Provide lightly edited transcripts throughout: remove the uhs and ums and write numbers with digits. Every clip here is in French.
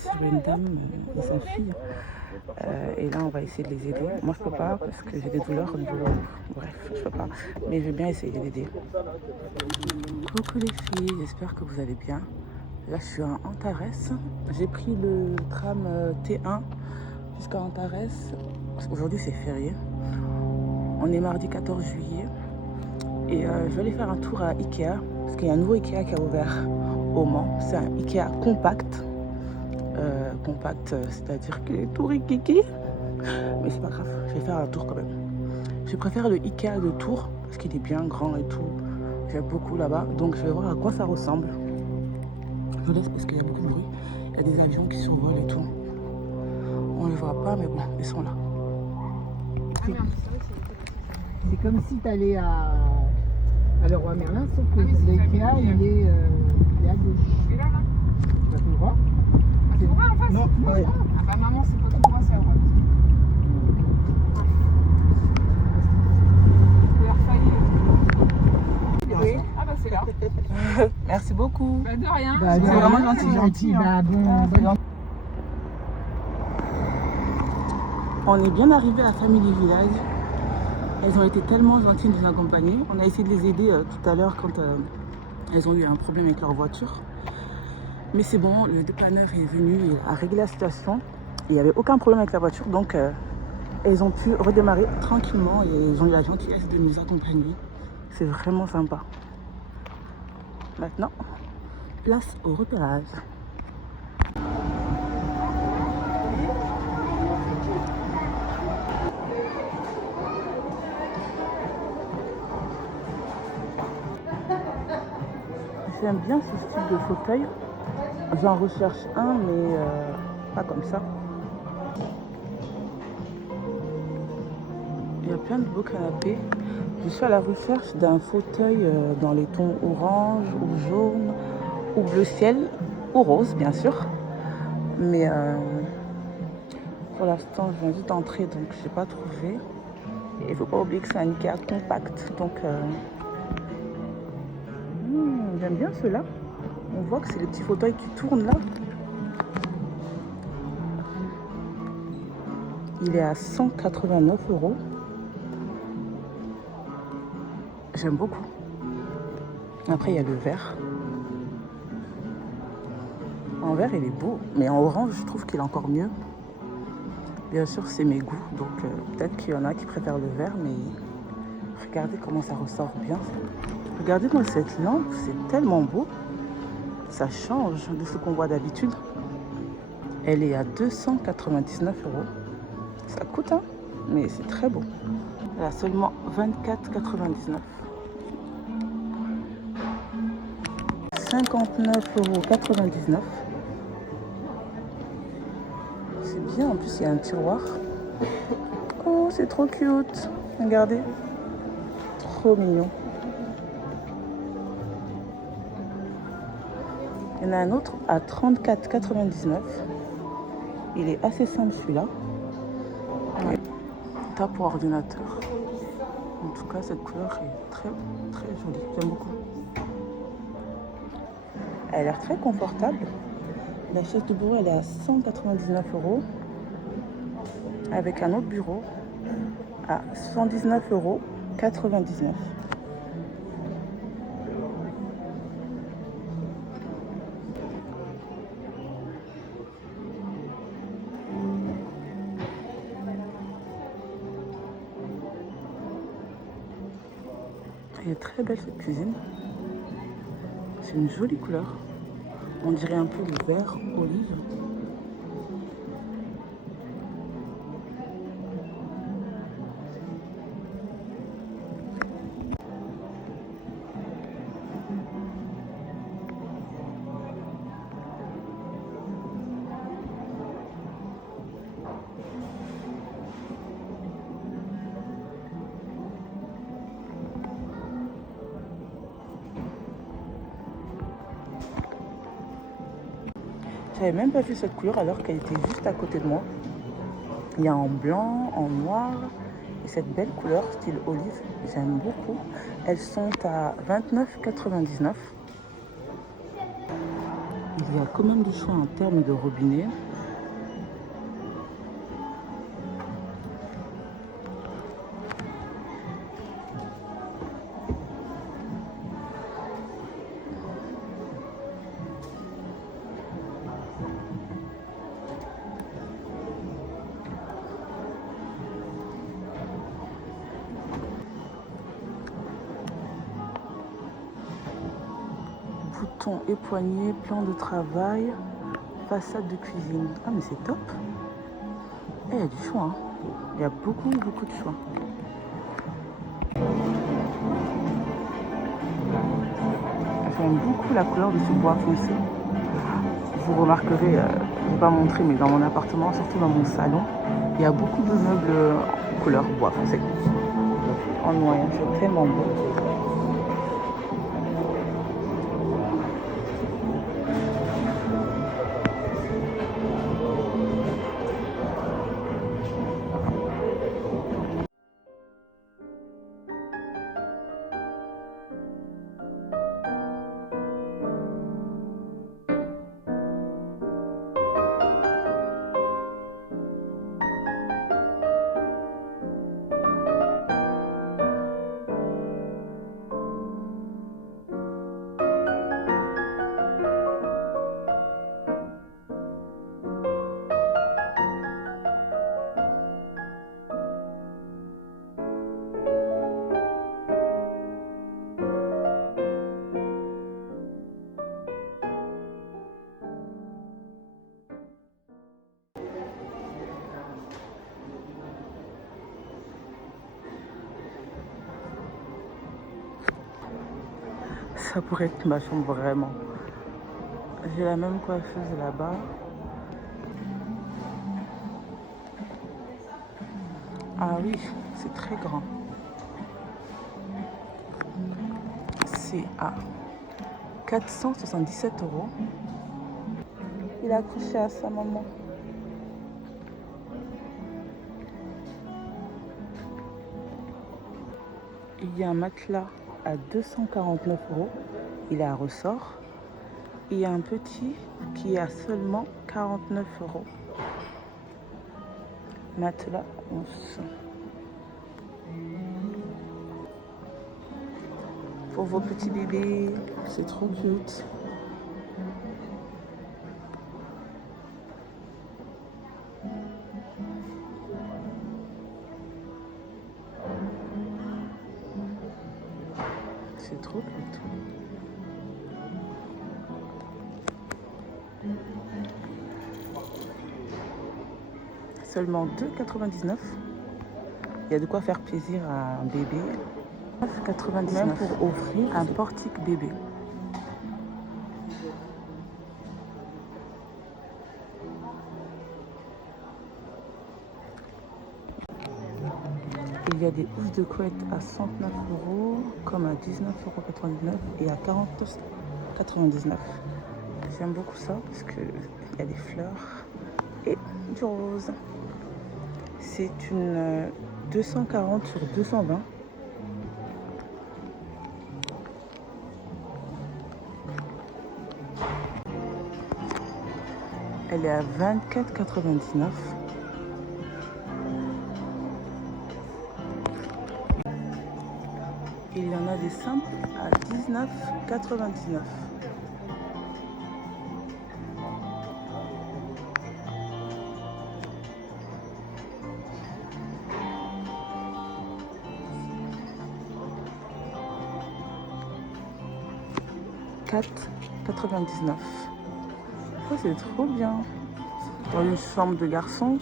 sur une dame et sa fille. Et là, on va essayer de les aider. Moi, je peux pas parce que j'ai des douleurs au niveau... Bref, je peux pas. Mais je vais bien essayer d'aider. Coucou les filles, j'espère que vous allez bien. Là, je suis à Antares. J'ai pris le tram T1 jusqu'à Antares. Aujourd'hui, c'est férié. On est mardi 14 juillet. Et je vais aller faire un tour à Ikea. Parce qu'il y a un nouveau Ikea qui a ouvert au Mans. C'est un Ikea compact. Compact, c'est-à-dire qu'il est tout rikiki. Mais c'est pas grave, je vais faire un tour quand même. Je préfère le Ikea de Tours parce qu'il est bien grand et tout. J'aime beaucoup là-bas, donc je vais voir à quoi ça ressemble. Je vous laisse parce qu'il y a beaucoup de bruit. Il y a des avions qui survolent et tout. On les voit pas, mais bon, ils sont là. C'est comme si tu allais à Leroy Merlin, sauf que l'Ikea il est à gauche. Et là, Tu vas tout droit. tout droit en face. Non, ouais. Ah bah maman, c'est pas tout droit, c'est à droite. Il a failli. Oui. Ah bah c'est là. Merci beaucoup. Bah de rien. Bah, C'est non, vraiment non, gentil. c'est gentil. Bah, bon. On est bien arrivé à Family Village. Elles ont été tellement gentilles de nous accompagner. On a essayé de les aider tout à l'heure quand elles ont eu un problème avec leur voiture. Mais c'est bon, le dépanneur est venu, il a réglé la situation. Il n'y avait aucun problème avec la voiture, donc elles ont pu redémarrer tranquillement et ils ont eu la gentillesse de nous accompagner. C'est vraiment sympa. Maintenant, place au repérage. J'aime bien ce style de fauteuil. J'en recherche un, mais pas comme ça. Il y a plein de beaux canapés. Je suis à la recherche d'un fauteuil dans les tons orange ou jaune ou bleu ciel ou rose, bien sûr. Mais pour l'instant, je viens juste d'entrer, donc je n'ai pas trouvé. Et il ne faut pas oublier que c'est un Ikea compact, donc j'aime bien ceux-là. On voit que c'est les petits fauteuils qui tournent là. Il est à 189 €. J'aime beaucoup. Après, il y a le vert. En vert, il est beau. Mais en orange, je trouve qu'il est encore mieux. Bien sûr, c'est mes goûts. Donc, peut-être qu'il y en a qui préfèrent le vert. Mais regardez comment ça ressort bien. Regardez-moi cette lampe. C'est tellement beau. Ça change de ce qu'on voit d'habitude. Elle est à 299 €. Ça coûte, hein, mais c'est très beau. Elle a seulement 24,99 €. 59,99 €. C'est bien, en plus il y a un tiroir. Oh, c'est trop cute. Regardez. Trop mignon. Il y en a un autre à 34,99 €. Il est assez simple celui-là. Table pour ordinateur. En tout cas, cette couleur est très très jolie. J'aime beaucoup. Elle a l'air très confortable. La chaise de bureau, elle est à 199 €. Avec un autre bureau à 119,99 €. Elle est très belle cette cuisine. C'est une jolie couleur. On dirait un peu le vert olive. J'avais même pas vu cette couleur alors qu'elle était juste à côté de moi. Il y a en blanc, en noir et cette belle couleur style olive, j'aime beaucoup. Elles sont à 29,99 €. Il Il y a quand même du choix en termes de robinet. Boutons et poignets, plan de travail, façade de cuisine. Ah mais c'est top. Il y a du choix. Hein. Il y a beaucoup de choix. J'aime beaucoup la couleur de ce bois foncé. Vous remarquerez, je ne vais pas montrer, mais dans mon appartement, surtout dans mon salon, il y a beaucoup de meubles couleur bois foncé. En noir, c'est tellement beau. Ça pourrait être ma chambre vraiment. J'ai la même coiffeuse là-bas. Ah oui, c'est très grand. C'est à 477 €. Il a accroché à sa maman. Il y a un matelas à 249 €. Il est à ressort. Il y a un petit qui est à seulement 49 €. Matelas 11. Pour vos petits bébés, c'est trop cute. C'est trop cute. Seulement 2,99 €. Il y a de quoi faire plaisir à un bébé. 9,99 € même pour offrir un portique bébé. Il y a des housses de couette à 109 €, comme à 19,99 € et à 49,99 €. J'aime beaucoup ça parce qu'il y a des fleurs et du rose. C'est une 240 sur 220. Elle est à 24,99 €. Il y en a des simples à 19,99 €. €4,99. Oh, c'est trop bien. Dans une chambre de garçon,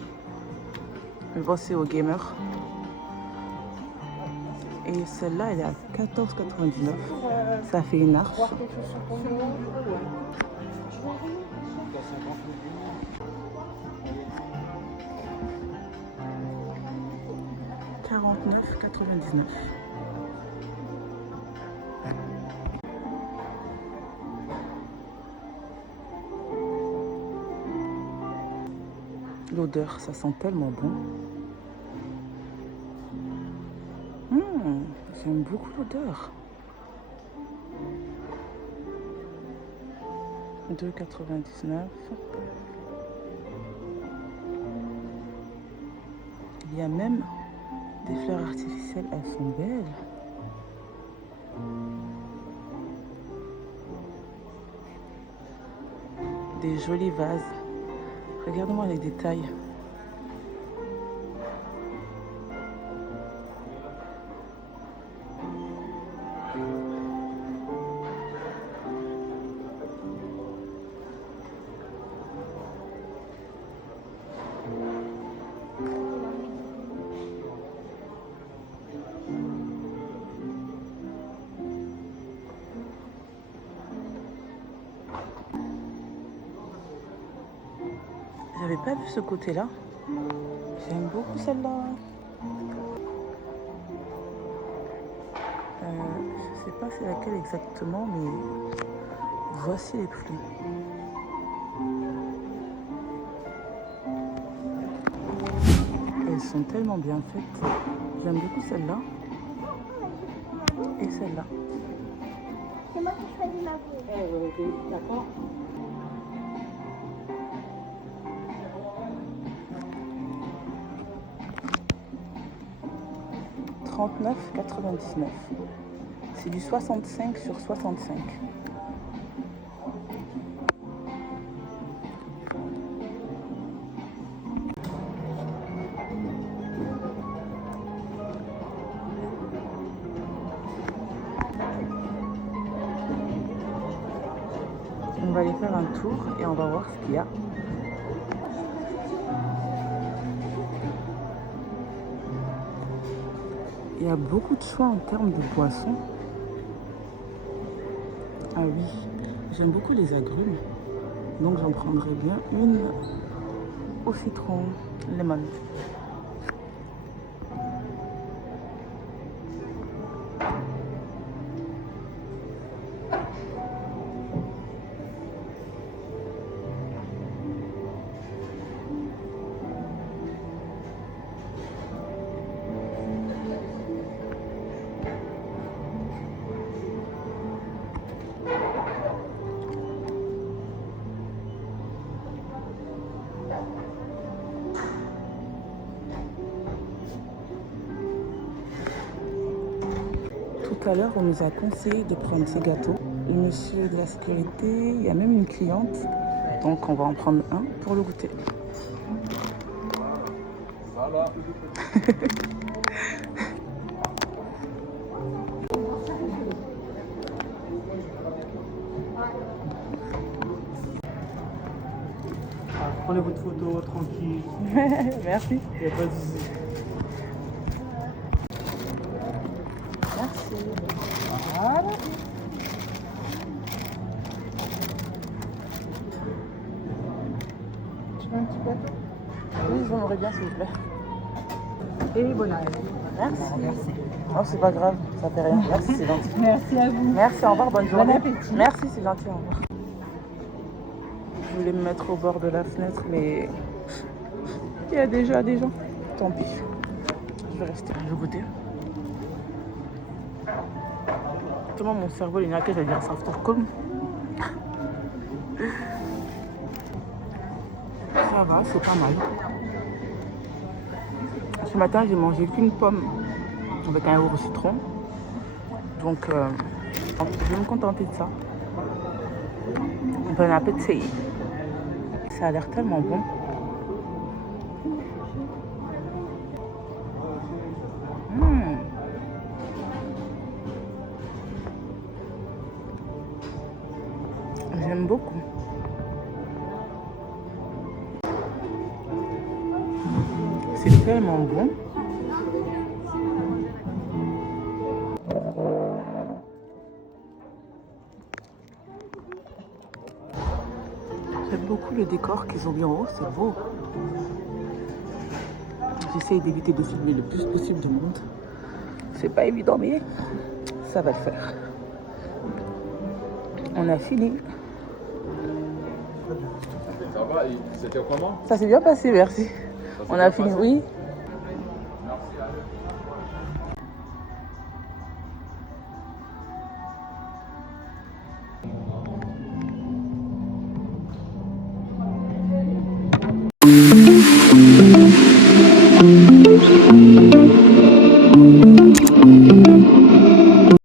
je vais c'est aux gamers. Et celle-là, elle est à 14,99 €. Ça fait une arche. €49,99. L'odeur, ça sent tellement bon. J'aime beaucoup l'odeur. 2,99. Il y a même des fleurs artificielles, elles sont belles. Des jolis vases. Regarde-moi les détails. J'avais pas vu ce côté-là. J'aime beaucoup celle-là. Je sais pas c'est laquelle exactement, mais voici les prix. Elles sont tellement bien faites. J'aime beaucoup celle-là et celle-là. C'est moi qui choisis ma couleur. D'accord. €39,99. C'est du 65 sur 65. On va aller faire un tour et on va voir ce qu'il y a. Il y a beaucoup de choix en termes de boissons. Ah oui, j'aime beaucoup les agrumes. Donc j'en prendrai bien une au citron, lemon. Tout à l'heure, on nous a conseillé de prendre ces gâteaux. Le monsieur de la sécurité, il y a même une cliente. Donc on va en prendre un pour le goûter. Voilà. Prenez votre photo tranquille. Merci. Il n'y a pas de souci. Merci. Voilà. Tu veux un petit gâteau? Oui, j'aimerais bien s'il vous plaît. Et bon appétit. Merci. Merci. Oh, c'est pas grave, ça fait rien. Merci, c'est gentil. Merci à vous. Merci, au revoir, bonne journée. appétit. Merci, c'est gentil, au revoir. Je voulais me mettre au bord de la fenêtre, mais il y a déjà des gens. Tant pis. Je vais rester. Je vais goûter. Comment mon cerveau il est naqué, j'allais dire ça comme. Ça va, c'est pas mal. Ce matin, j'ai mangé qu'une pomme avec un yaourt au citron. Donc, je vais me contenter de ça. Bon appétit. Ça a l'air tellement bon. J'aime beaucoup. C'est tellement bon. J'aime beaucoup le décor qu'ils ont mis en haut, c'est beau. J'essaye d'éviter de filmer le plus possible de monde. C'est pas évident, mais ça va le faire. On a fini. Ça va, c'était comment? Ça s'est bien passé, merci. On a fini, oui. Merci.